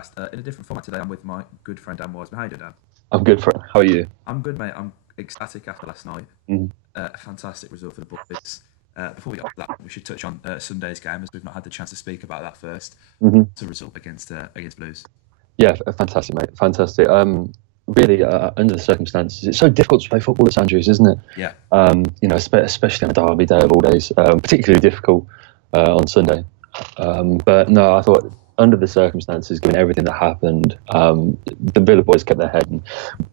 podcast. In a different format today, I'm with my good friend Dan Wiseman. How you doing, Dan? I'm good, friend. How are you? I'm good, mate. I'm ecstatic after last night. Mhm. A fantastic result for the boys. Before we get to that, we should touch on Sunday's game, as we've not had the chance to speak about that first. Mhm. It's a result against Blues. Yeah, fantastic, mate. Fantastic. Really, under the circumstances, it's so difficult to play football at Andrews, isn't it? Yeah. Especially on a derby day of all days, particularly difficult on Sunday. But no, I thought under the circumstances, given everything that happened, the Villa boys kept their head. And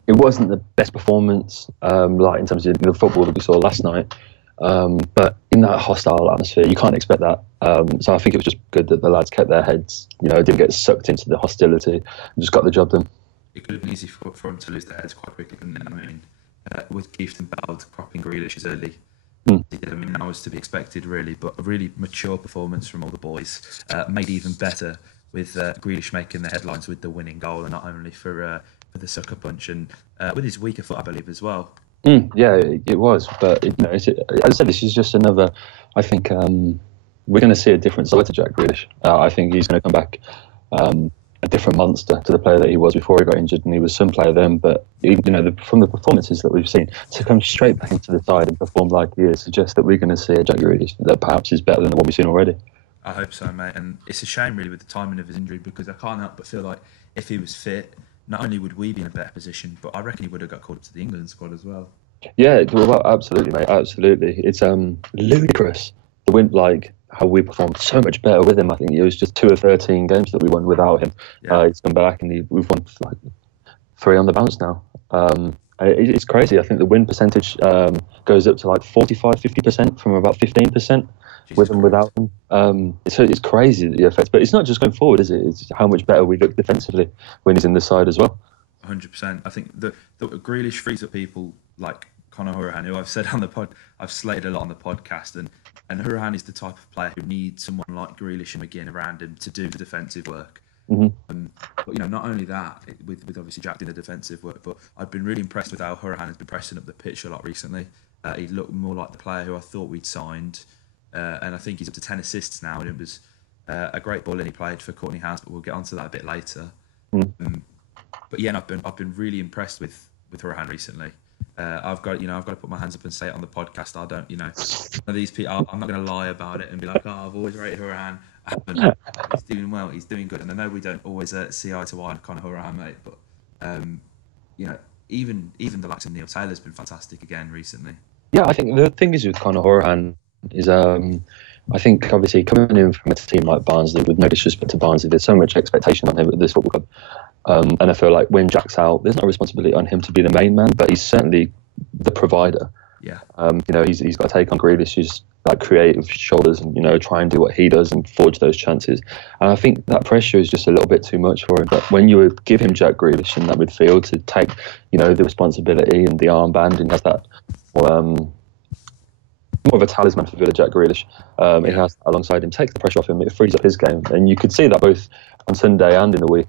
it wasn't the best performance, like in terms of the football that we saw last night. But in that hostile atmosphere, you can't expect that. So I think it was just good that the lads kept their heads, didn't get sucked into the hostility and just got the job done. It could have been easy for them to lose their heads quite quickly, couldn't it? I mean, with Keith and Bell cropping Grealish early, I mean, that was to be expected, really. But a really mature performance from all the boys, made even better with Grealish making the headlines with the winning goal, and not only for the sucker punch, and with his weaker foot, I believe, as well. Yeah, it was. But as I said, this is just another. I think we're going to see a different side to Jack Grealish. I think he's going to come back a different monster to the player that he was before he got injured, and he was some player then. But from the performances that we've seen, to come straight back into the side and perform like he is suggests that we're going to see a Jack Grealish that perhaps is better than what we've seen already. I hope so, mate. And it's a shame, really, with the timing of his injury, because I can't help but feel like if he was fit, not only would we be in a better position, but I reckon he would have got called up to the England squad as well. Yeah, well, absolutely, mate. Absolutely. It's ludicrous the win, like how we performed so much better with him. I think it was just 2 of 13 games that we won without him. Yeah. He's come back and we've won like 3 on the bounce now. It's crazy. I think the win percentage goes up to like 45-50% from about 15% with and without him. It's crazy the effects, but it's not just going forward, is it? It's how much better we look defensively when he's in the side as well. 100%. I think the Grealish frees up people like Conor Hourihane, who I've said on the pod, I've slated a lot on the podcast, and Hourihane is the type of player who needs someone like Grealish and McGinn around him to do the defensive work. But not only that, with obviously Jack doing the defensive work, but I've been really impressed with how Hourihane has been pressing up the pitch a lot recently. He looked more like the player who I thought we'd signed, and I think he's up to 10 assists now, and it was a great ball, and he played for Courtney House, but we'll get onto that a bit later. But yeah, I've been really impressed with Hourihane recently. I've got to put my hands up and say it on the podcast. I don't, these people. I'm not going to lie about it and be like, I've always rated Hourihane. I haven't. He's doing well. He's doing good. And I know we don't always see eye to eye on Conor Hourihane, mate. But even the likes of Neil Taylor's been fantastic again recently. Yeah, I think the thing is with Conor Hourihane is I think obviously coming in from a team like Barnsley, with no disrespect to Barnsley, there's so much expectation on him at this football club. And I feel like when Jack's out, there's no responsibility on him to be the main man, but he's certainly the provider. Yeah. He's got to take on Grealish's like creative shoulders and try and do what he does and forge those chances. And I think that pressure is just a little bit too much for him. But when you would give him Jack Grealish in that midfield to take the responsibility and the armband, and has that more of a talisman for Villa, Jack Grealish. He has that alongside him, takes the pressure off him, it frees up his game, and you could see that both on Sunday and in the week.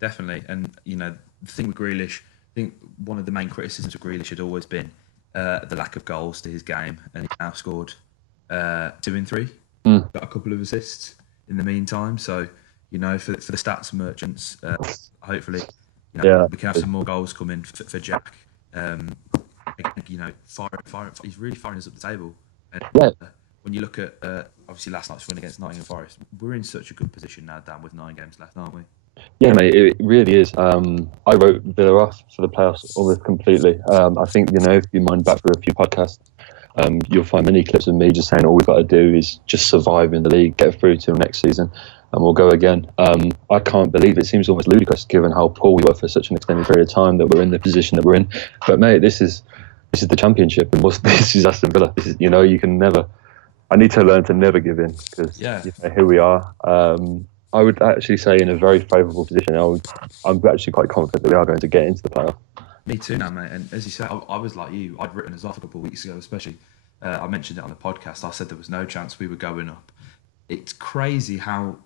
Definitely, and the thing with Grealish, I think one of the main criticisms of Grealish had always been the lack of goals to his game, and he's now scored 2 and 3, got a couple of assists in the meantime. So for the stats merchants, hopefully we can have some more goals coming for Jack. He's really firing us up the table. And when you look at obviously last night's win against Nottingham Forest, we're in such a good position now, Dan, with 9 games left, aren't we? Yeah, mate, it really is. I wrote Villa off for the playoffs almost completely. I think, if you mind back through a few podcasts, you'll find many clips of me just saying all we've got to do is just survive in the league, get through to next season, and we'll go again. I can't believe it. Seems almost ludicrous given how poor we were for such an extended period of time that we're in the position that we're in. But, mate, this is the Championship, and this is Aston Villa. This is, you can never. I need to learn to never give in because here we are. I would actually say in a very favourable position. I'm actually quite confident that we are going to get into the playoff. Me too now, mate. And as you said, I was like you. I'd written us off a couple of weeks ago, especially. I mentioned it on the podcast. I said there was no chance we were going up. It's crazy how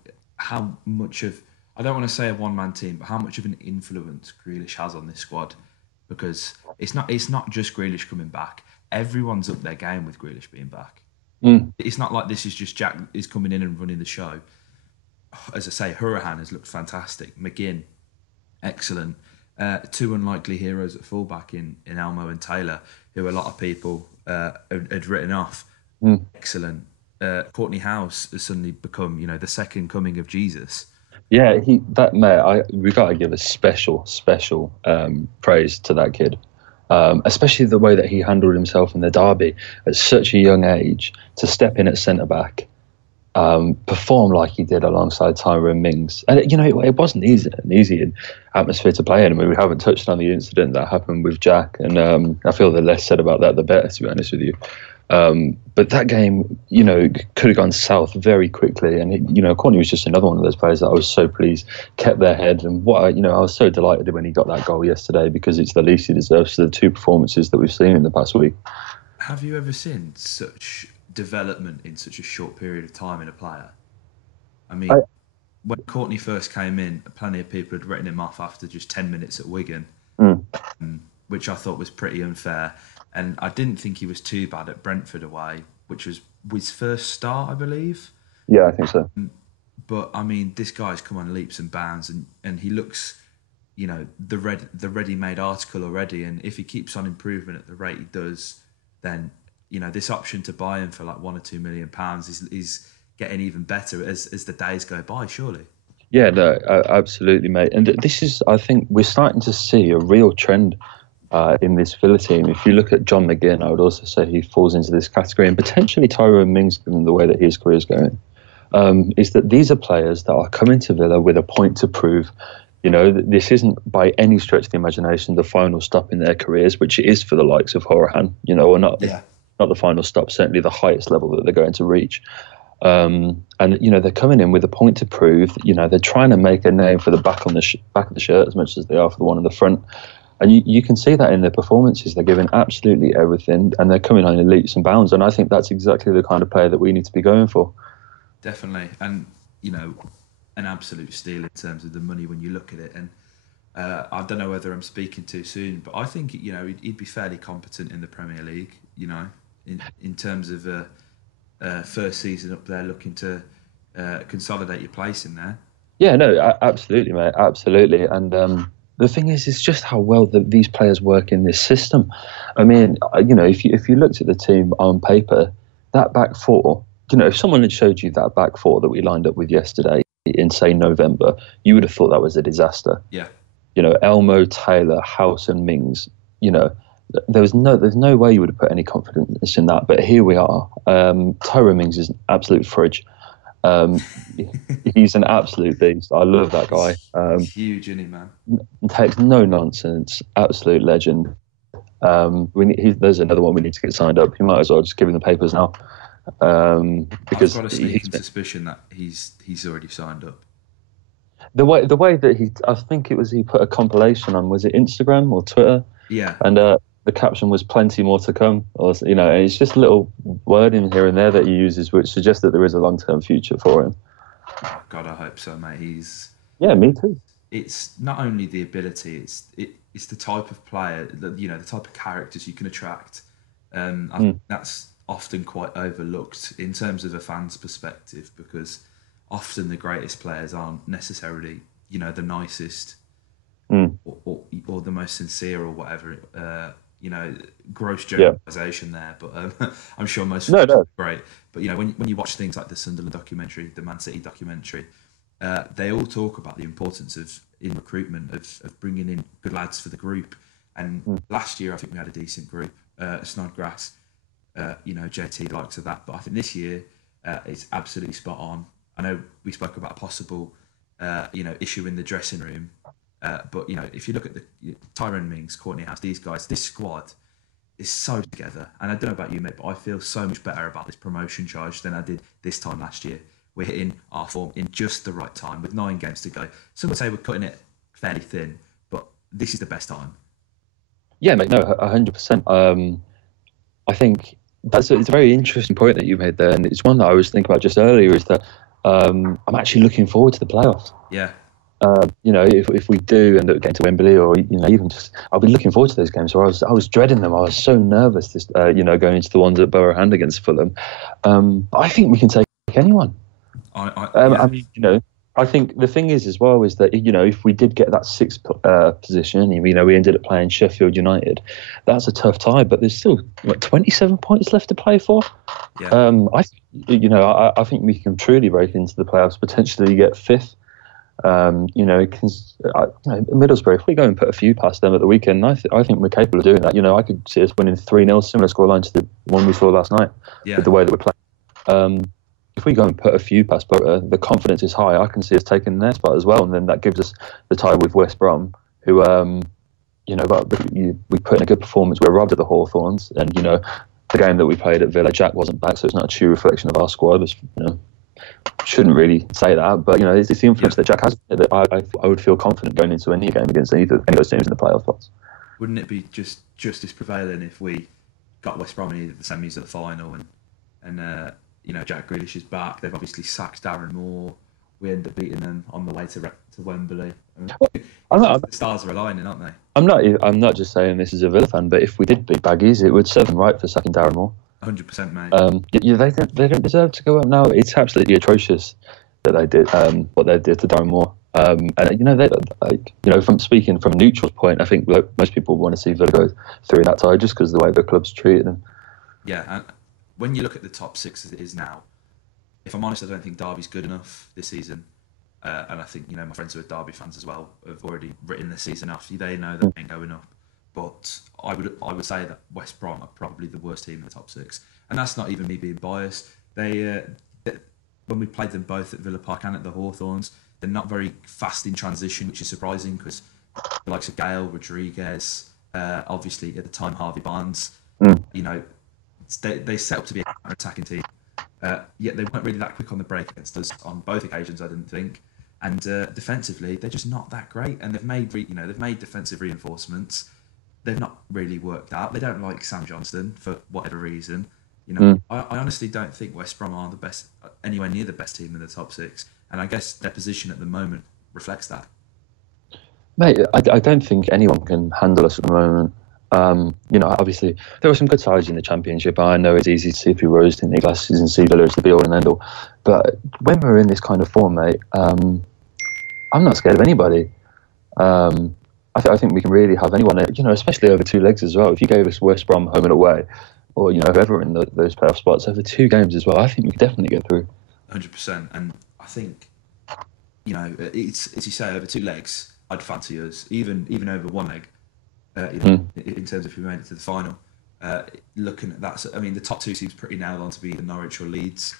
much of, I don't want to say a one-man team, but how much of an influence Grealish has on this squad. Because it's not just Grealish coming back. Everyone's up their game with Grealish being back. It's not like this is just Jack is coming in and running the show. as I say, Hurahan has looked fantastic. McGinn, excellent. Two unlikely heroes at fullback in Elmo and Taylor, who a lot of people had written off. Excellent. Courtney House has suddenly become, the second coming of Jesus. Yeah, we got to give a special praise to that kid, especially the way that he handled himself in the derby at such a young age, to step in at centre back, perform like he did alongside Tyrone Mings. And it wasn't an easy atmosphere to play in. I mean, we haven't touched on the incident that happened with Jack, and I feel the less said about that, the better, to be honest with you. But that game, could have gone south very quickly. And, Courtney was just another one of those players that I was so pleased kept their head. And I was so delighted when he got that goal yesterday, because it's the least he deserves for the two performances that we've seen in the past week. Have you ever seen such development in such a short period of time in a player? I mean, when Courtney first came in, plenty of people had written him off after just 10 minutes at Wigan, which I thought was pretty unfair. And I didn't think he was too bad at Brentford away, which was his first start, I believe. Yeah, I think so. But I mean, this guy's come on leaps and bounds, and he looks, the ready-made article already. And if he keeps on improving at the rate he does, then this option to buy him for like £1 or £2 million is getting even better as the days go by. Surely. Yeah, no, absolutely, mate. And this is, I think, we're starting to see a real trend in this Villa team. If you look at John McGinn, I would also say he falls into this category, and potentially Tyrone Mings, given the way that his career is going, is that these are players that are coming to Villa with a point to prove. This isn't by any stretch of the imagination the final stop in their careers, which it is for the likes of Horahan, or not, not the final stop, certainly the highest level that they're going to reach. And they're coming in with a point to prove. They're trying to make a name for the back of the shirt as much as they are for the one in the front. And you can see that in their performances. They're giving absolutely everything, and they're coming on in leaps and bounds. And I think that's exactly the kind of player that we need to be going for. Definitely. And, an absolute steal in terms of the money when you look at it. And I don't know whether I'm speaking too soon, but I think, he'd be fairly competent in the Premier League, in terms of first season up there, looking to consolidate your place in there. Yeah, no, absolutely, mate. Absolutely. And the thing is, it's just how well these players work in this system. I mean, if you looked at the team on paper, that back four, if someone had showed you that back four that we lined up with yesterday in, say, November, you would have thought that was a disaster. Yeah. Elmo, Taylor, House and Mings, there's no way you would have put any confidence in that. But here we are. Tyrone Mings is an absolute fridge. He's an absolute beast. I love that guy. Huge, isn't he, man? Takes no nonsense. Absolute legend. There's another one we need to get signed up. You might as well just give him the papers now. Because I've got a sneaking suspicion that he's already signed up. The way that I think it was, he put a compilation on, was it Instagram or Twitter? Yeah. And the caption was "plenty more to come," or and it's just little wording here and there that he uses, which suggests that there is a long-term future for him. Oh, God, I hope so, mate. Yeah, me too. It's not only the ability; it's the type of player, the type of characters you can attract. I think that's often quite overlooked in terms of a fan's perspective, because often the greatest players aren't necessarily, the nicest or the most sincere or whatever. Gross generalisation there, but I'm sure most of them are great. But when you watch things like the Sunderland documentary, the Man City documentary, they all talk about the importance in recruitment of bringing in good lads for the group. And last year, I think we had a decent group. Snodgrass, JT, the likes of that. But I think this year it's absolutely spot on. I know we spoke about a possible issue in the dressing room. But if you look at the Tyrone Mings, Courtney House, these guys, this squad is so together. And I don't know about you, mate, but I feel so much better about this promotion charge than I did this time last year. We're hitting our form in just the right time with 9 games to go. Some would say we're cutting it fairly thin, but this is the best time. Yeah, mate, no, 100%. I think it's a very interesting point that you made there, and it's one that I was thinking about just earlier, is that I'm actually looking forward to the playoffs. Yeah. If we do end up getting to Wembley, or even just, I'll be looking forward to those games. So I was dreading them. I was so nervous, going into the ones at Borough Hand against Fulham. But I think we can take anyone. I mean, I think the thing is as well is that, you know, if we did get that sixth position, you know, we ended up playing Sheffield United, that's a tough tie, but there's still 27 points left to play for. Yeah. I think we can truly break into the playoffs, potentially get fifth. You know, Middlesbrough, if we go and put a few past them at the weekend, I think we're capable of doing that. You know, I could see us winning 3-0, similar scoreline to the one we saw last night, with the way that we're playing. If we go and put a few past Borough, the confidence is high. I can see us taking their spot as well, and then that gives us the tie with West Brom, who, you know, we put in a good performance. We're robbed at the Hawthorns, and you know, the game that we played at Villa, Jack wasn't back, so it's not a true reflection of our squad. It's, you know, shouldn't really say that, but you know, it's the influence that Jack has. That I would feel confident going into any game against any of those teams in the playoff spots. Wouldn't it be justice prevailing if we got West Brom in either the semis or the final, and you know, Jack Grealish is back. They've obviously sacked Darren Moore. We end up beating them on the way to Wembley. The stars are aligning, aren't they? I'm not just saying this as a Villa fan, but if we did beat Baggies, it would serve them right for sacking Darren Moore. 100%, mate. They don't deserve to go up now. It's absolutely atrocious that they did what they did to Darren Moore. And you know, from speaking from a neutral's point, I think most people want to see Villa go through that tie just because of the way the club's treated them. Yeah, and when you look at the top six as it is now, if I'm honest, I don't think Derby's good enough this season. And I think, you know, my friends who are Derby fans as well have already written this season off. They know they ain't going up. But I would say that West Brom are probably the worst team in the top six. And that's not even me being biased. When we played them both at Villa Park and at the Hawthorns, they're not very fast in transition, which is surprising because the likes of Gale, Rodriguez, obviously at the time Harvey Barnes, you know, they set up to be an attacking team. Yet they weren't really that quick on the break against us on both occasions, I didn't think. And defensively, they're just not that great. And they've made defensive reinforcements. They've not really worked out. They don't like Sam Johnston for whatever reason. You know, I honestly don't think West Brom are the best, anywhere near the best team in the top six. And I guess their position at the moment reflects that. Mate, I don't think anyone can handle us at the moment. You know, obviously there are some good sides in the Championship. I know it's easy to see through rose-tinted glasses and see Villa as the be-all and end-all. But when we're in this kind of form, mate, I'm not scared of anybody. I think we can really have anyone, you know, especially over two legs as well. If you gave us West Brom home and away, or, you know, whoever in those playoff spots over two games as well, I think we could definitely get through. 100%. And I think, you know, it's, as you say, over two legs, I'd fancy us, even over one leg, you know, in terms of if we made it to the final. Looking at that, I mean, the top two seems pretty nailed on to be either Norwich or Leeds.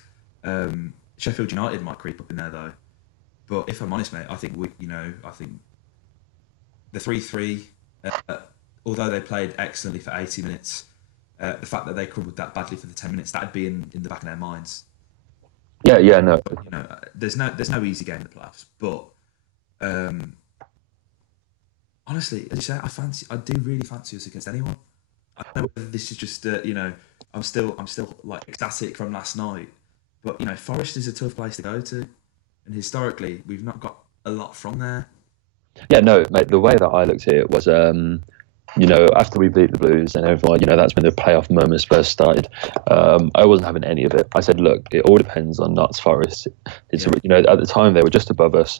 Sheffield United might creep up in there, though. But if I'm honest, mate, I think the 3-3, although they played excellently for 80 minutes, the fact that they crumbled that badly for the 10 minutes, that'd be in the back of their minds. Yeah, no. You know, there's no easy game in the playoffs, but honestly, as you say, I do really fancy us against anyone. I don't know whether this is just you know, I'm still like ecstatic from last night, but you know, Forest is a tough place to go to, and historically we've not got a lot from there. Yeah, no, mate, the way that I looked at it was, you know, after we beat the Blues and everyone, you know, that's when the playoff moments first started. I wasn't having any of it. I said, look, it all depends on Notts Forest. You know, at the time they were just above us.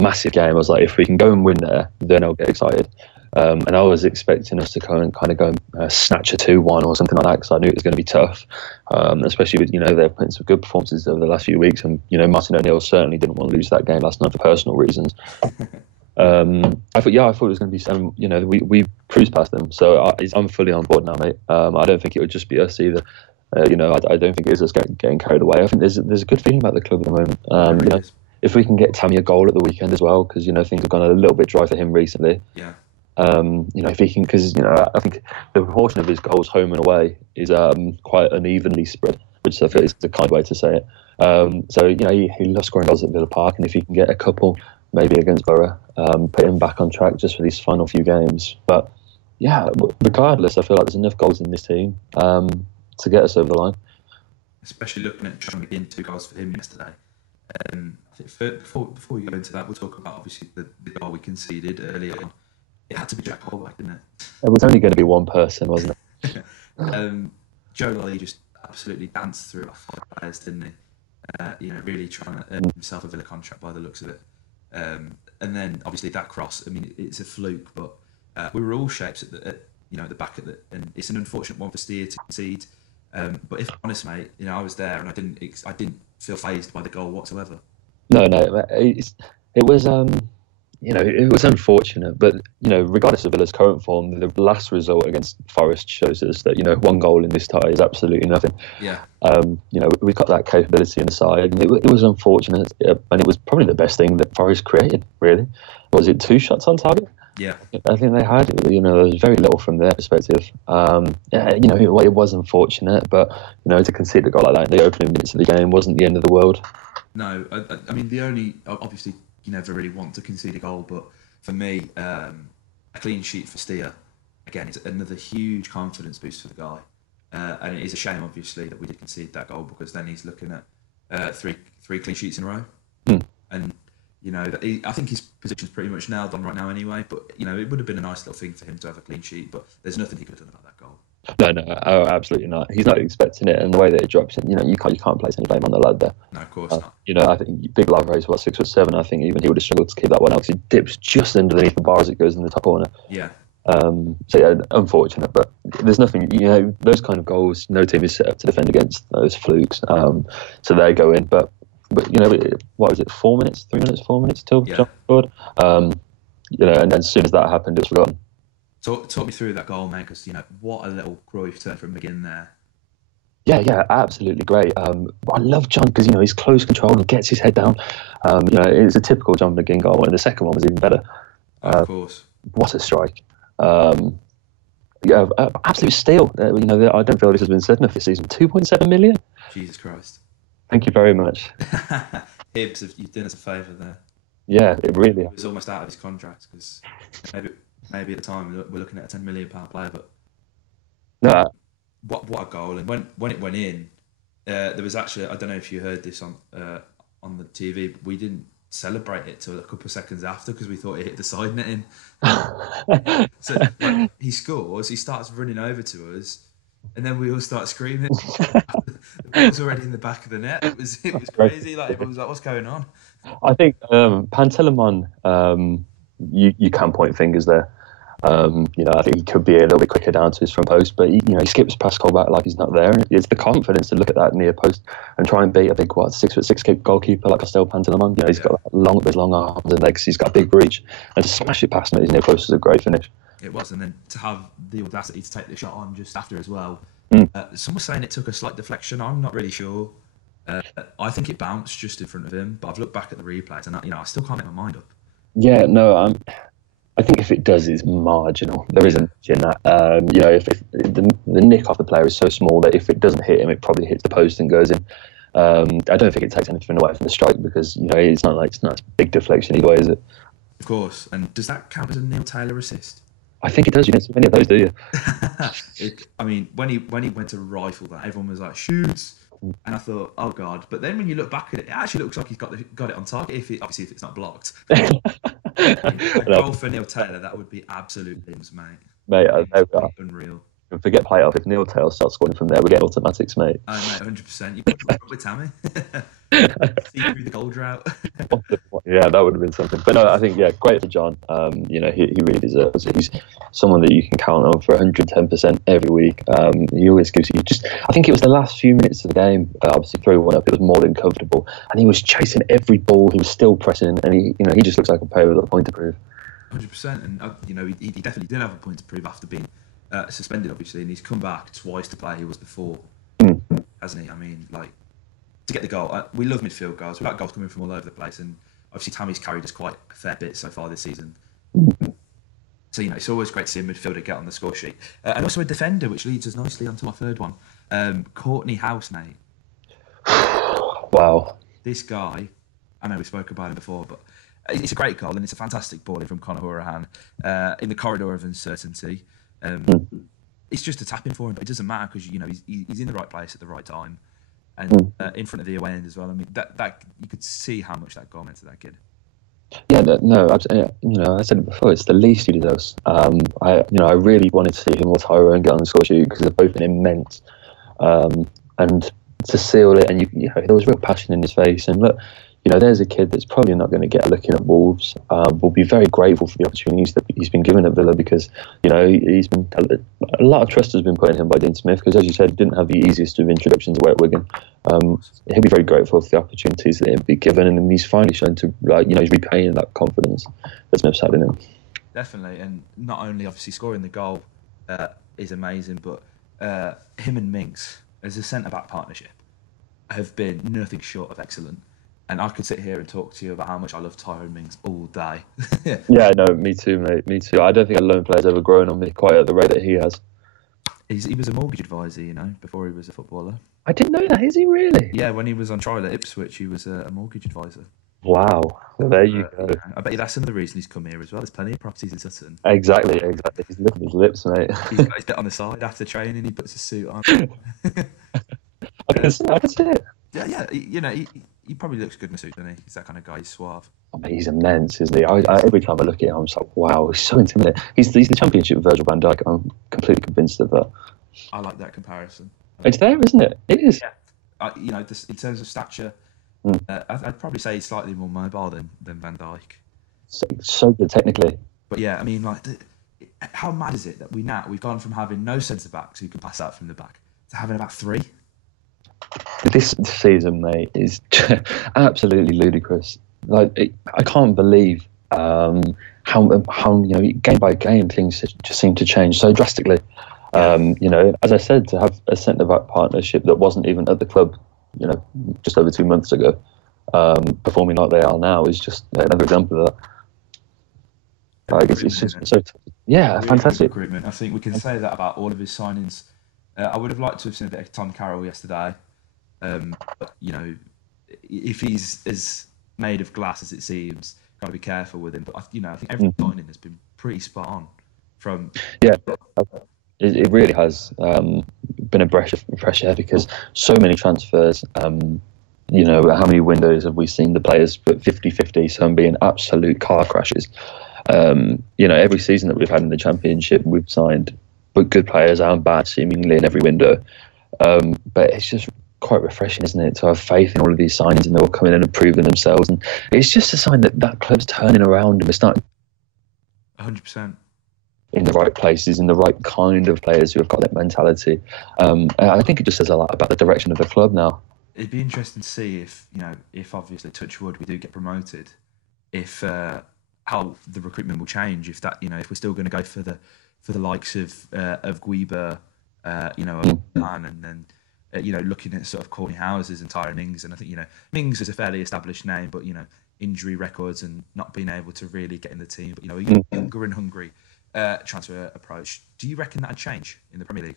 Massive game. I was like, if we can go and win there, then I'll get excited. And I was expecting us to kind of go and snatch a 2-1 or something like that, because I knew it was going to be tough, especially with, you know, they're putting some good performances over the last few weeks. And, you know, Martin O'Neill certainly didn't want to lose that game last night for personal reasons. I thought it was going to be, you know, we cruised past them. So I'm fully on board now, mate. I don't think it would just be us either. You know, I don't think it is us getting carried away. I think there's a good feeling about the club at the moment. You know, if we can get Tammy a goal at the weekend as well, because, you know, things have gone a little bit dry for him recently. Yeah. You know, if he can, because, you know, I think the proportion of his goals home and away is quite unevenly spread, which I feel is the kind way to say it. So, you know, he loves scoring goals at Villa Park, and if he can get a couple, maybe against Borough, put him back on track just for these final few games. But yeah, regardless, I feel like there's enough goals in this team to get us over the line. Especially looking at John McGinn, 2 goals for him yesterday. I think before we go into that, we'll talk about obviously the goal we conceded earlier on. It had to be Jack Holback, didn't it? It was only going to be one person, wasn't it? Joe Lolly just absolutely danced through our 5 players, didn't he? really trying to earn himself a Villa contract by the looks of it. And then obviously that cross, I mean, it's a fluke, but we were all shapes at the back of it, and it's an unfortunate one for Steer to concede. But if I'm honest, mate, I was there and I didn't feel fazed by the goal whatsoever. No, it was it was unfortunate, but regardless of Villa's current form, the last result against Forest shows us that one goal in this tie is absolutely nothing. Yeah. We've got that capability inside, and it was unfortunate, and it was probably the best thing that Forest created. Really, was it 2 shots on target? Yeah, I think they had. There was very little from their perspective. It was unfortunate, but to concede a goal like that in the opening minutes of the game wasn't the end of the world. No, I mean obviously you never really want to concede a goal, but for me, a clean sheet for Steer again is another huge confidence boost for the guy, and it is a shame obviously that we did concede that goal, because then he's looking at three clean sheets in a row, and I think his position's pretty much nailed on right now anyway. But it would have been a nice little thing for him to have a clean sheet, but there's nothing he could have done about that goal. No, absolutely not. He's not expecting it, and the way that it drops in, you can't place any blame on the lad there. No, of course not. I think Big Lavra is 6'7". I think even he would have struggled to keep that one out, because he dips just underneath the bar as it goes in the top corner. Yeah. Unfortunate, but there's nothing. Those kind of goals, no team is set up to defend against those flukes. So they go in, but what was it? 4 minutes, 3 minutes, 4 minutes till John scored. And as soon as that happened, it was forgotten. Talk me through that goal, mate, because what a little Cruyff turn from McGinn there. Yeah, absolutely great. I love John because he's close control and gets his head down. It's a typical John McGinn goal, and the second one was even better. Of course. What a strike! Absolute steal. I don't feel this has been said enough this season. 2.7 million. Jesus Christ! Thank you very much. Hibbs, you've done us a favour there. Yeah, it really. He was almost out of his contract, because maybe at the time we're looking at a £10 million player, but no. What a goal! And when it went in, there was actually, I don't know if you heard this on the TV, but we didn't celebrate it till a couple of seconds after, because we thought it hit the side netting. So he scores, he starts running over to us, and then we all start screaming. The ball's already in the back of the net. It was crazy. Like, everyone was like, "What's going on?" I think Pantilimon, you can point fingers there. I think he could be a little bit quicker down to his front post, but he skips past Colback like he's not there. And it's the confidence to look at that near post and try and beat a big 6'6" goalkeeper like Castel Pantilimon. He's got those long arms and legs. He's got a big reach, and to smash it past him at his near post is a great finish. It was, and then to have the audacity to take the shot on just after as well. Some were saying it took a slight deflection. I'm not really sure. I think it bounced just in front of him, but I've looked back at the replays and I still can't make my mind up. Yeah, no, I think if it does, it's marginal. There isn't in that. If the nick off the player is so small that if it doesn't hit him, it probably hits the post and goes in. I don't think it takes anything away from the strike, because it's not a big deflection either way, is it? Of course. And does that count as a Neil Taylor assist? I think it does. You don't see many of those, do you? When he went to rifle that, everyone was like, "Shoots!" And I thought, "Oh God!" But then when you look back at it, it actually looks like he's got it on target. Obviously if it's not blocked. A goal for Neil Taylor, that would be absolute limbs, mate. Mate, unreal. Forget playoff. If Neil Taylor starts scoring from there, we get automatics, mate. Oh, mate, 100%. You put it with Tammy. See through the goal drought. Yeah, that would have been something. But no, I think, great for John. He really deserves it. He's someone that you can count on for 110% every week. He always gives you I think it was the last few minutes of the game, obviously 3-1 up, it was more than comfortable. And he was chasing every ball, he was still pressing, and he just looks like a player with a point to prove. 100%. And, he definitely did have a point to prove after being suspended, obviously, and he's come back twice to play he was before, hasn't he? I mean, to get the goal, we love midfield goals. We've got goals coming from all over the place, and obviously Tammy's carried us quite a fair bit so far this season. So it's always great to see a midfielder get on the score sheet, and also a defender, which leads us nicely onto our third one. Courtney House, mate. Wow. This guy, I know we spoke about him before, but it's a great goal, and it's a fantastic ball from Conor Hourihane in the corridor of uncertainty. It's just a tap in for him, but it doesn't matter, because he's in the right place at the right time, and in front of the away end as well. I mean, that you could see how much that goal meant to that kid. Yeah, no, I said it before. It's the least he deserves. I really wanted to see him or Tyrone get on the score sheet, because they've both been immense. And to seal it, and there was real passion in his face. And look, there's a kid that's probably not going to get a look in at Wolves. Will be very grateful for the opportunities that he's been given at Villa, because he's been a lot of trust has been put in him by Dean Smith, because, as you said, he didn't have the easiest of introductions away at Wigan. He'll be very grateful for the opportunities that he'll be given, and he's finally shown to he's repaying that confidence that Smith's had in him. Definitely, and not only obviously scoring the goal is amazing, but him and Mings as a centre-back partnership have been nothing short of excellent. And I could sit here and talk to you about how much I love Tyrone Mings all day. Yeah, no, me too, mate. Me too. I don't think a lone player's ever grown on me quite at the rate that he has. He was a mortgage advisor, before he was a footballer. I didn't know that. Is he really? Yeah, when he was on trial at Ipswich, he was a mortgage advisor. Wow. Well, there you go. I bet you that's another reason he's come here as well. There's plenty of properties in Sutton. Exactly. He's licking his lips, mate. He's got his bit on the side after training. He puts a suit on. I can see it. Yeah. He probably looks good in a suit, doesn't he? He's that kind of guy. He's suave. He's immense, isn't he? Every time I look at him, I'm just like, wow, he's so intimidating. He's the Championship Virgil van Dijk. I'm completely convinced of that. I like that comparison. It's there, isn't it? It is. Yeah. In terms of stature, I'd probably say he's slightly more mobile than Van Dijk. So good technically. But yeah, I mean, how mad is it that we've gone from having no centre backs who can pass out from the back to having about 3? This season, mate, is absolutely ludicrous. I can't believe how game by game things just seem to change so drastically. As I said, to have a centre-back partnership that wasn't even at the club, just over 2 months ago, performing like they are now is just another example of that. It's just so, really fantastic recruitment. I think we can say that about all of his signings. I would have liked to have seen a bit of Tom Carroll yesterday. But, if he's as made of glass as it seems, got to be careful with him. But I think every signing has been pretty spot on. From it really has been a breath of fresh air, because so many transfers. How many windows have we seen the players put 50-50, some being absolute car crashes? Every season that we've had in the Championship, we've signed good players and bad seemingly in every window. But it's just quite refreshing, isn't it, to have faith in all of these signings, and they're all coming in and proving themselves. And it's just a sign that club's turning around, and we're starting 100% in the right places, in the right kind of players who have got that mentality. I think it just says a lot about the direction of the club now. It'd be interesting to see if obviously, touch wood, we do get promoted, if how the recruitment will change, if we're still going to go for the likes of Guiba, and then looking at sort of Courtney Houses and Tyrone Mings. And I think Mings is a fairly established name, but injury records and not being able to really get in the team, but a younger and hungry transfer approach. Do you reckon that'd change in the Premier League?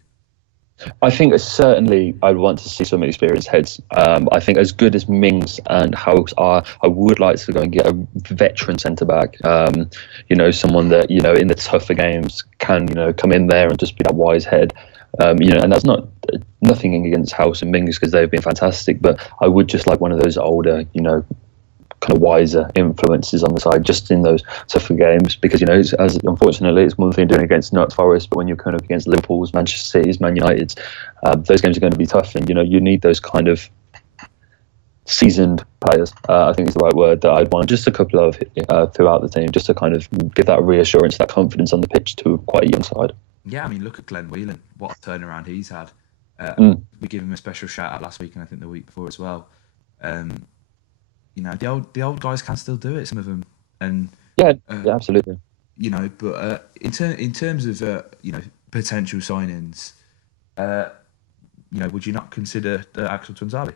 I think certainly I'd want to see some experienced heads. I think as good as Mings and House are, I would like to go and get a veteran centre-back. Someone that, in the tougher games can, come in there and just be that wise head. And that's nothing against House and Mings, because they've been fantastic, but I would just like one of those older, kind of wiser influences on the side, just in those tougher games, because unfortunately it's one thing doing against Nottingham Forest, but when you're kind of against Liverpool's, Manchester City's, Man United's, those games are going to be tough, and you need those kind of seasoned players. I think is the right word, that I'd want just a couple of throughout the team, just to kind of give that reassurance, that confidence on the pitch to quite a young side. Yeah, I mean, look at Glenn Whelan, what a turnaround he's had. We gave him a special shout out last week, and I think the week before as well. The old guys can still do it, some of them, and yeah, absolutely. But in terms of potential signings, would you not consider Axel Tuanzebe?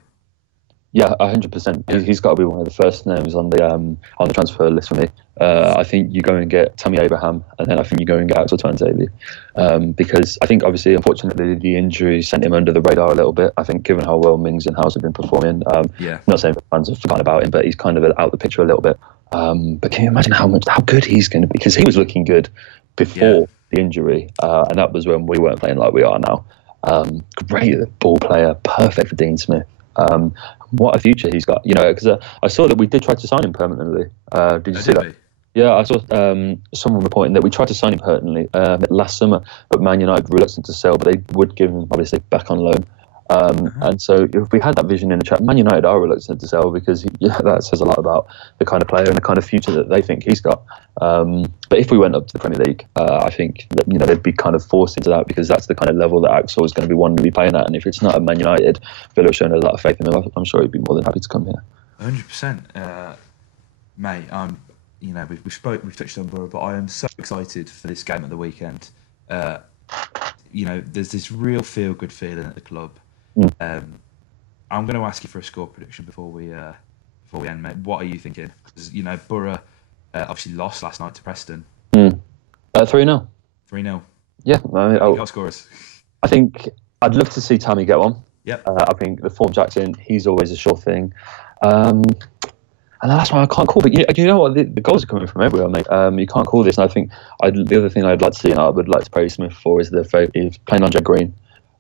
Yeah, 100%. He's got to be one of the first names on the transfer list for me. I think you go and get Tammy Abraham, and then I think you go and get Axel Tuanzebe, because I think obviously, unfortunately, the injury sent him under the radar a little bit. I think given how well Mings and House have been performing, not saying fans have forgotten about him, but he's kind of out the picture a little bit. But can you imagine how good he's going to be? Because he was looking good before the injury, and that was when we weren't playing like we are now. Great ball player, perfect for Dean Smith. What a future he's got, because I saw that we did try to sign him permanently. Did you see that? Yeah, I saw someone reporting that we tried to sign him permanently last summer, but Man United were reluctant to sell, but they would give him obviously back on loan. And so if we had that vision in the chat, Man United are reluctant to sell because that says a lot about the kind of player and the kind of future that they think he's got. But if we went up to the Premier League, I think that, they'd be kind of forced into that because that's the kind of level that Axel is going to be wanting to be playing at. And if it's not at Man United, Villa have shown a lot of faith in him. I'm sure he'd be more than happy to come here. 100%, mate. We've touched on Borough, but I am so excited for this game at the weekend. There's this real feel-good feeling at the club. I'm going to ask you for a score prediction before we end, mate. What are you thinking? Because Borough obviously lost last night to Preston. 3-0. 3-0. Yeah, Goal scorers. I think I'd love to see Tammy get one. Yep. I think the form Jackson, he's always a sure thing. And the last one I can't call, but you know what? The goals are coming from everywhere, mate. You can't call this. And I think the other thing I'd like to see, and I would like to praise Smith for, is playing on Jack Green.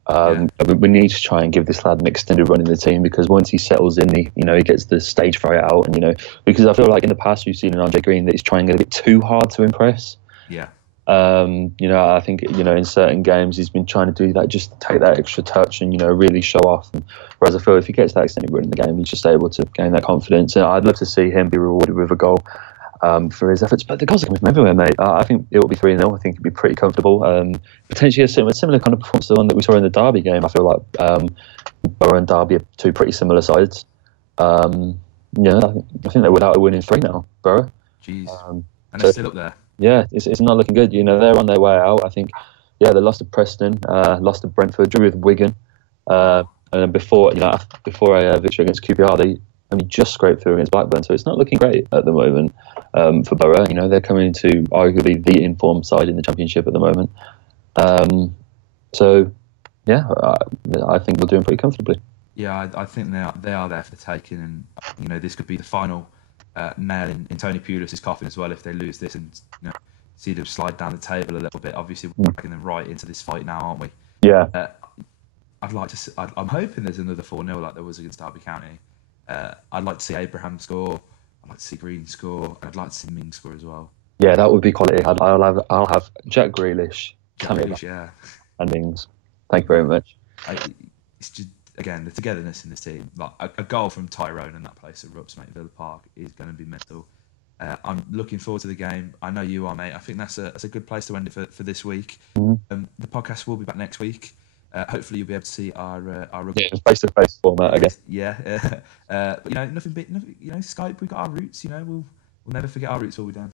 We need to try and give this lad an extended run in the team because once he settles in, he gets the stage fright out, and because I feel like in the past you've seen an Andre Green that he's trying a bit too hard to impress. Yeah. I think in certain games he's been trying to do that, just take that extra touch and really show off. Whereas I feel if he gets that extended run in the game, he's just able to gain that confidence. And I'd love to see him be rewarded with a goal for his efforts. But the goals are coming from everywhere, mate. I think it will be 3-0. I think it'll be pretty comfortable. Potentially a similar kind of performance to the one that we saw in the Derby game. I feel like Borough and Derby are two pretty similar sides. I think they're without a win in 3 now, Borough. Jeez. And they're still up there. Yeah, it's not looking good. They're on their way out. I think, they lost to Preston, lost to Brentford, drew with Wigan, and then before a victory against QPR, they only just scraped through against Blackburn. So it's not looking great at the moment for Borough. They're coming into arguably the informed side in the Championship at the moment. I think we're doing pretty comfortably. Yeah, I think they are there for the taking, and this could be the final nail in Tony Pulis' coffin as well if they lose this and see them slide down the table a little bit. Obviously, we're dragging them right into this fight now, aren't we? Yeah. I'm hoping there's another 4-0 like there was against Derby County. I'd like to see Abraham score. I'd like to see Green score. And I'd like to see Ming score as well. Yeah, that would be quality. I'll have Jack Grealish, yeah, and Mings. Thank you very much. It's just, again, the togetherness in this team. Like a goal from Tyrone and that place at Rups, mate, Villa Park, is going to be mental. I'm looking forward to the game. I know you are, mate. I think that's a good place to end it for this week. Mm-hmm. The podcast will be back next week. Hopefully you'll be able to see our rugby. Yeah, face-to-face format, I guess. Yeah. But nothing. Skype. We've got our roots. We'll never forget our roots, will we, Dan?